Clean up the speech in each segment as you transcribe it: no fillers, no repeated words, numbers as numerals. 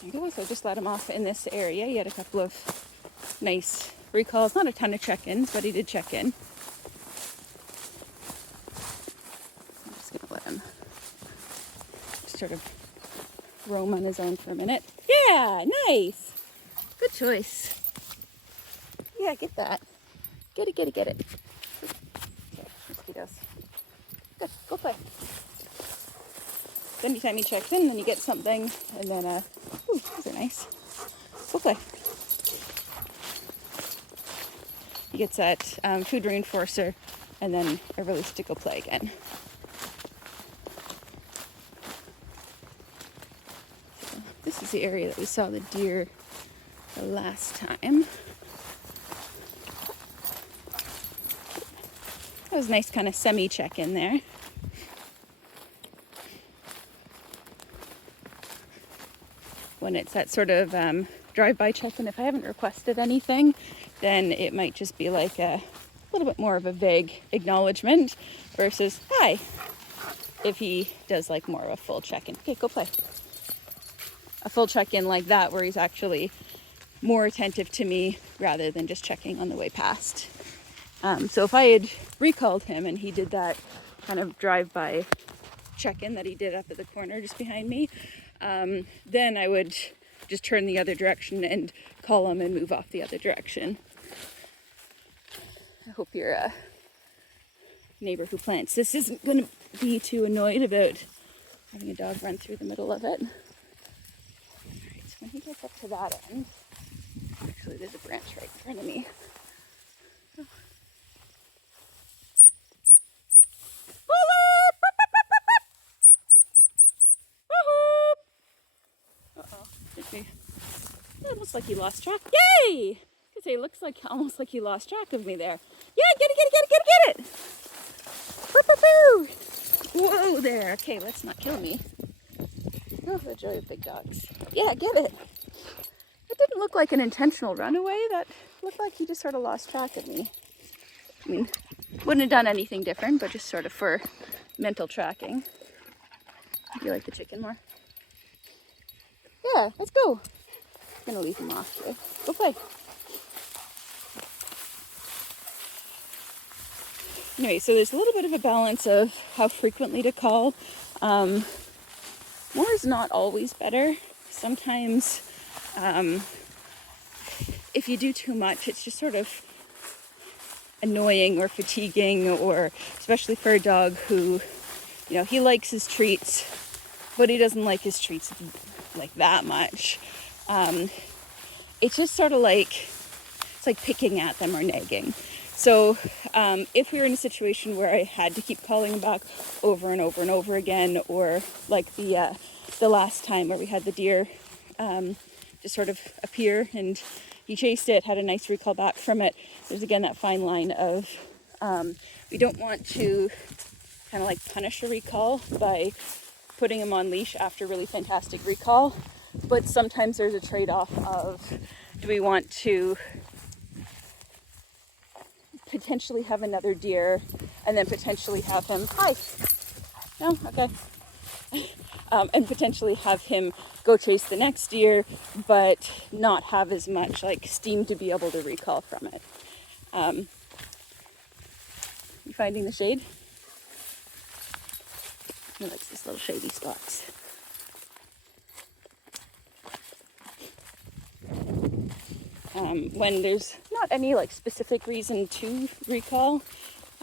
There you go. So just let him off in this area. He had a couple of nice recalls. Not a ton of check-ins, but he did check in. I'm just going to let him just sort of roam on his own for a minute. Yeah, nice. Good choice. Yeah, get that. Get it. Okay, mosquitoes. Good, go play. So anytime he checks in, then you get something, and then, ooh, these are nice. Go play. He gets that food reinforcer, and then a release to go play again. So this is the area that we saw the deer the last time. That was a nice kind of semi-check in there. When it's that sort of drive-by check-in, if I haven't requested anything, then it might just be like a little bit more of a vague acknowledgement versus hi, if he does like more of a full check-in. Okay, go play. A full check-in like that where he's actually more attentive to me rather than just checking on the way past. So if I had recalled him and he did that kind of drive-by check-in that he did up at the corner just behind me, then I would just turn the other direction and call him and move off the other direction. I hope your neighbor who plants this isn't going to be too annoyed about having a dog run through the middle of it. Alright, so when he gets up to that end, actually there's a branch right in front of me. Almost like he lost track. Yay! I could say it looks like almost like he lost track of me there. Yeah, get it! Whoa there. Okay, let's not kill me. Oh, the joy of big dogs. Yeah, get it. That didn't look like an intentional runaway. That looked like he just sort of lost track of me. I mean, wouldn't have done anything different, but just sort of for mental tracking. Do you like the chicken more? Yeah, let's go. I'm gonna leave him off here. Go play. Anyway, so there's a little bit of a balance of how frequently to call. More is not always better. Sometimes if you do too much, it's just sort of annoying or fatiguing, or especially for a dog who, you know, he likes his treats, but he doesn't like his treats like that much. It's just sort of like, it's like picking at them or nagging. So if we were in a situation where I had to keep calling him back over and over and over again, or like the last time where we had the deer just sort of appear and he chased it, had a nice recall back from it, there's again that fine line of we don't want to kind of like punish a recall by putting him on leash after really fantastic recall, but sometimes there's a trade-off of, do we want to potentially have another deer and then potentially have him, hi, no, okay, and potentially have him go chase the next deer, but not have as much like steam to be able to recall from it. You finding the shade? He likes these little shady spots. When there's not any like specific reason to recall,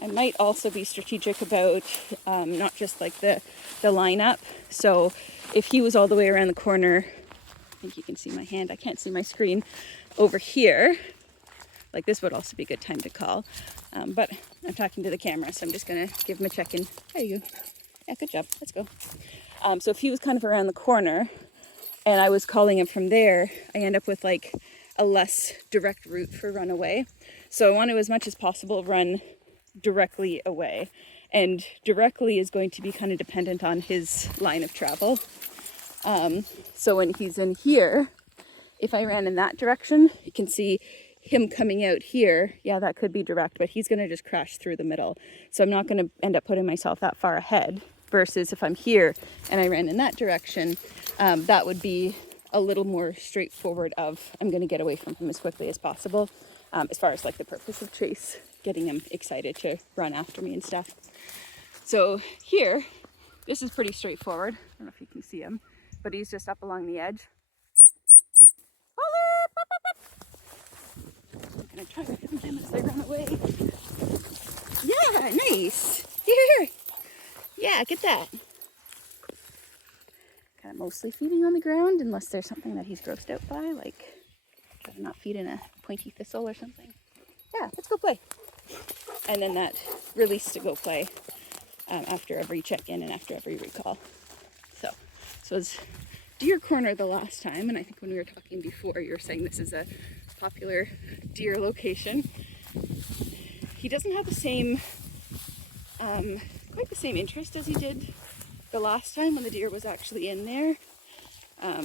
I might also be strategic about not just like the lineup. So if he was all the way around the corner, I think you can see my hand, I can't see my screen, over here, like this would also be a good time to call. But I'm talking to the camera, so I'm just gonna give him a check-in. There you go. Yeah, good job, let's go. So if he was kind of around the corner and I was calling him from there, I end up with like a less direct route for run away. So I want to, as much as possible, run directly away. And directly is going to be kind of dependent on his line of travel. So when he's in here, if I ran in that direction, you can see him coming out here. Yeah, that could be direct, but he's going to just crash through the middle. So I'm not going to end up putting myself that far ahead, versus if I'm here and I ran in that direction, that would be a little more straightforward of I'm going to get away from him as quickly as possible, as far as like the purpose of chase, getting him excited to run after me and stuff. So here, this is pretty straightforward. I don't know if you can see him, but he's just up along the edge. I'm gonna try to film him as they run away. Yeah, nice. Here. Yeah, get that. Kind of mostly feeding on the ground, unless there's something that he's grossed out by, like try to not feed in a pointy thistle or something. Yeah, let's go play. And then that release to go play after every check-in and after every recall. So it's deer corner the last time, and I think when we were talking before, you were saying this is a popular deer location. He doesn't have the same, quite the same interest as he did the last time when the deer was actually in there.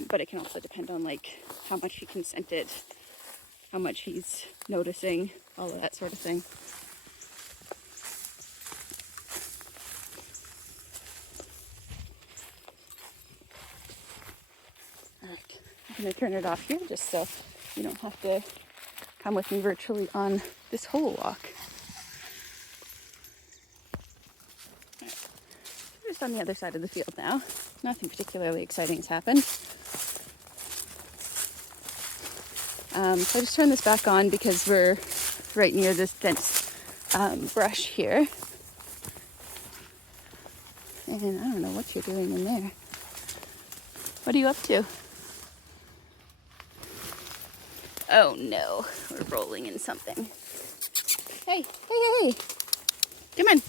But it can also depend on like how much he can scent it, how much he's noticing, all of that sort of thing. Alright, I'm going to turn it off here just so you don't have to come with me virtually on this whole walk. Right. Just on the other side of the field now. Nothing particularly exciting has happened. So I just turned this back on because we're right near this dense brush here. And I don't know what you're doing in there. What are you up to? Oh no, we're rolling in something. Hey, hey, hey, come on.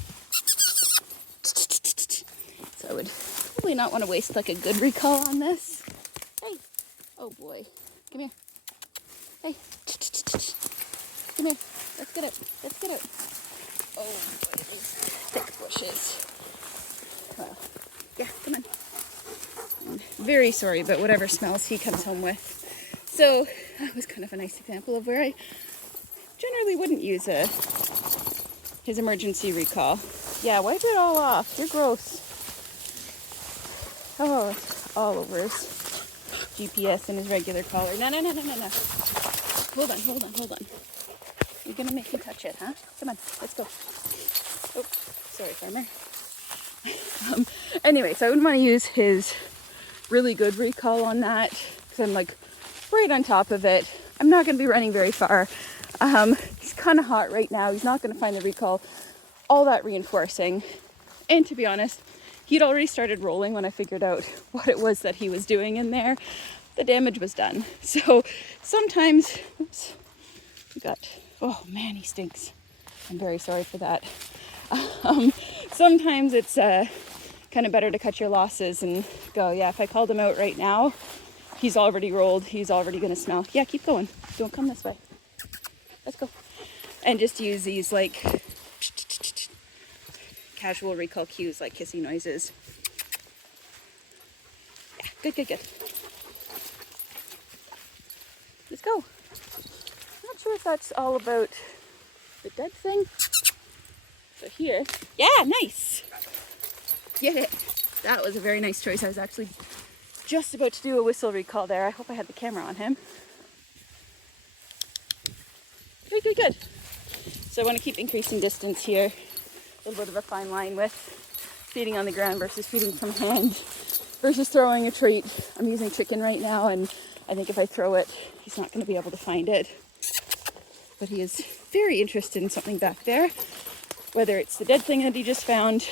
So I would probably not want to waste like a good recall on this. Hey, oh boy, come here. Hey, come here, let's get it, let's get it. Oh boy, these thick bushes. Well, yeah, come on. I'm very sorry, but whatever smells he comes home with. So that was kind of a nice example of where I generally wouldn't use his emergency recall. Yeah, wipe it all off. You're gross. Oh, it's all over his GPS and his regular collar. No. Hold on. You're gonna make me touch it, huh? Come on, let's go. Oh, sorry, farmer. Anyway, so I wouldn't want to use his really good recall on that because I'm like right on top of it. I'm not going to be running very far. He's kind of hot right now. He's not going to find the recall all that reinforcing. And to be honest, he'd already started rolling when I figured out what it was that he was doing in there. The damage was done. So sometimes, oops, we got, oh man, he stinks. I'm very sorry for that. Sometimes it's kind of better to cut your losses and go, yeah, if I called him out right now, he's already rolled, he's already going to smell. Yeah, keep going. Don't come this way. Let's go. And just use these like casual recall cues like kissy noises. Yeah, good. Let's go. Not sure if that's all about the dead thing. So here, yeah, nice. Get it. That was a very nice choice. I was actually just about to do a whistle recall there. I hope I had the camera on him. Good. So I want to keep increasing distance here. A little bit of a fine line with feeding on the ground versus feeding from hand versus throwing a treat. I'm using chicken right now, and I think if I throw it, he's not going to be able to find it. But he is very interested in something back there. Whether it's the dead thing that he just found,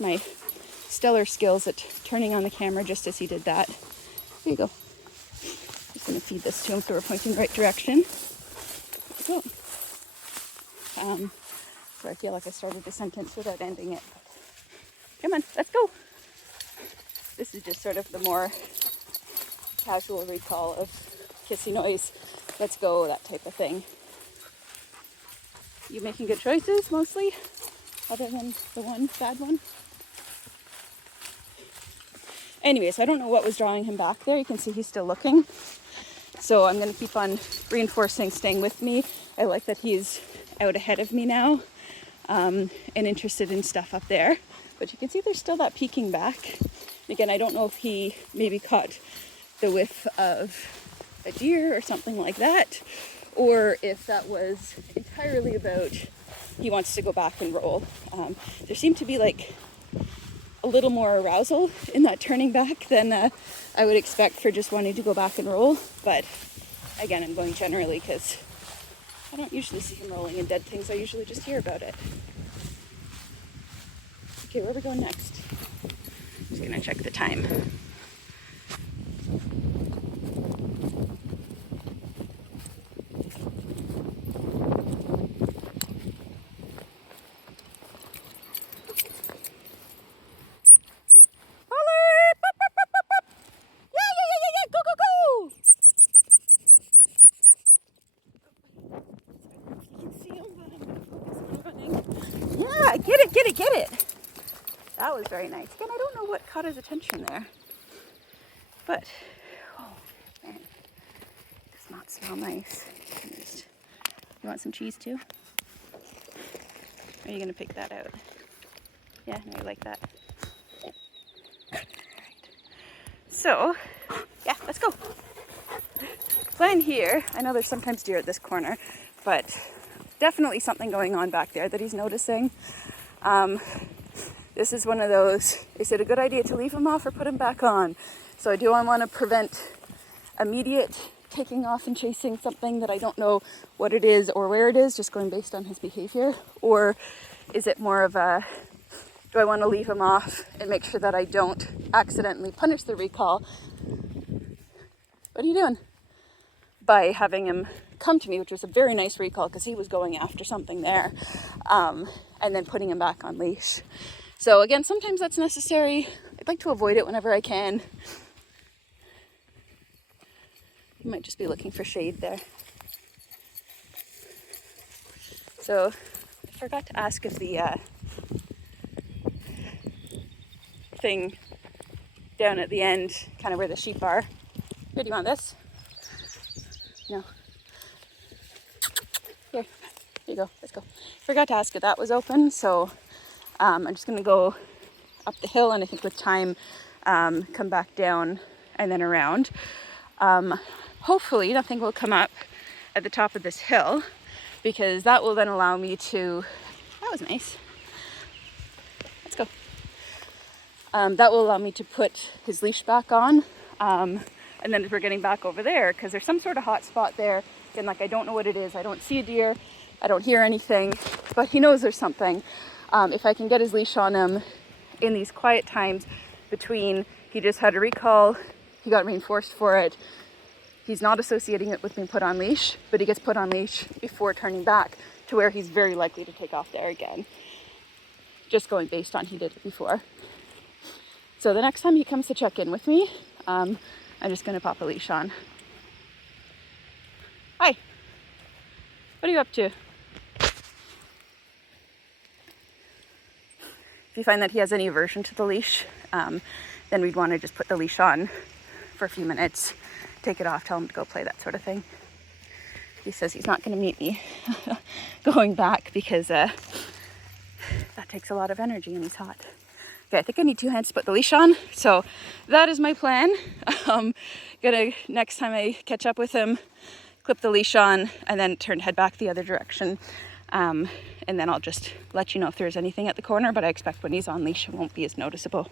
my stellar skills at turning on the camera just as he did that. There you go. Just going to feed this to him so we're pointing the right direction. There you go. So I feel like I started the sentence without ending it. Come on, let's go. This is just sort of the more casual recall of kissy noise, let's go, that type of thing. You making good choices mostly, other than the one bad one? Anyways, I don't know what was drawing him back there. You can see he's still looking. So I'm going to keep on reinforcing staying with me. I like that he's out ahead of me now and interested in stuff up there. But you can see there's still that peeking back. Again, I don't know if he maybe caught the width of a deer or something like that, or if that was entirely about he wants to go back and roll. There seemed to be like a little more arousal in that turning back than I would expect for just wanting to go back and roll. But again, I'm going generally because I don't usually see him rolling in dead things. I usually just hear about it. Okay, where are we going next? Just gonna check the time. Get it. That was very nice. Again, I don't know what caught his attention there, but oh man, it does not smell nice. You want some cheese too? Or are you gonna pick that out? Yeah, no, you like that. Right. So, yeah, let's go. Plan here. I know there's sometimes deer at this corner, but definitely something going on back there that he's noticing. This is one of those, is it a good idea to leave him off or put him back on? So I want to prevent immediate taking off and chasing something that I don't know what it is or where it is, just going based on his behavior? Or is it more of a, do I want to leave him off and make sure that I don't accidentally punish the recall? What are you doing? By having him come to me, which was a very nice recall because he was going after something there, and then putting him back on leash. So again, sometimes that's necessary. I'd like to avoid it whenever I can. You might just be looking for shade there. So I forgot to ask if the thing down at the end, kind of where the sheep are. Here, do you want this? No. Here you go. Let's go. Forgot to ask if that was open, so I'm just going to go up the hill, and I think with time come back down and then around. Hopefully nothing will come up at the top of this hill, because that will then allow me to, that was nice. Let's go. That will allow me to put his leash back on. And then if we're getting back over there, because there's some sort of hot spot there, again, like I don't know what it is. I don't see a deer, I don't hear anything, but he knows there's something. If I can get his leash on him in these quiet times between he just had a recall, he got reinforced for it, he's not associating it with being put on leash, but he gets put on leash before turning back to where he's very likely to take off there again. Just going based on he did it before. So the next time he comes to check in with me, I'm just going to pop a leash on. Hi. What are you up to? If you find that he has any aversion to the leash, then we'd want to just put the leash on for a few minutes, take it off, tell him to go play, that sort of thing. He says he's not going to meet me going back because that takes a lot of energy and he's hot. Okay, I think I need 2 hands to put the leash on. So that is my plan. Gonna, next time I catch up with him, clip the leash on and then head back the other direction. And then I'll just let you know if there's anything at the corner, but I expect when he's on leash, it won't be as noticeable.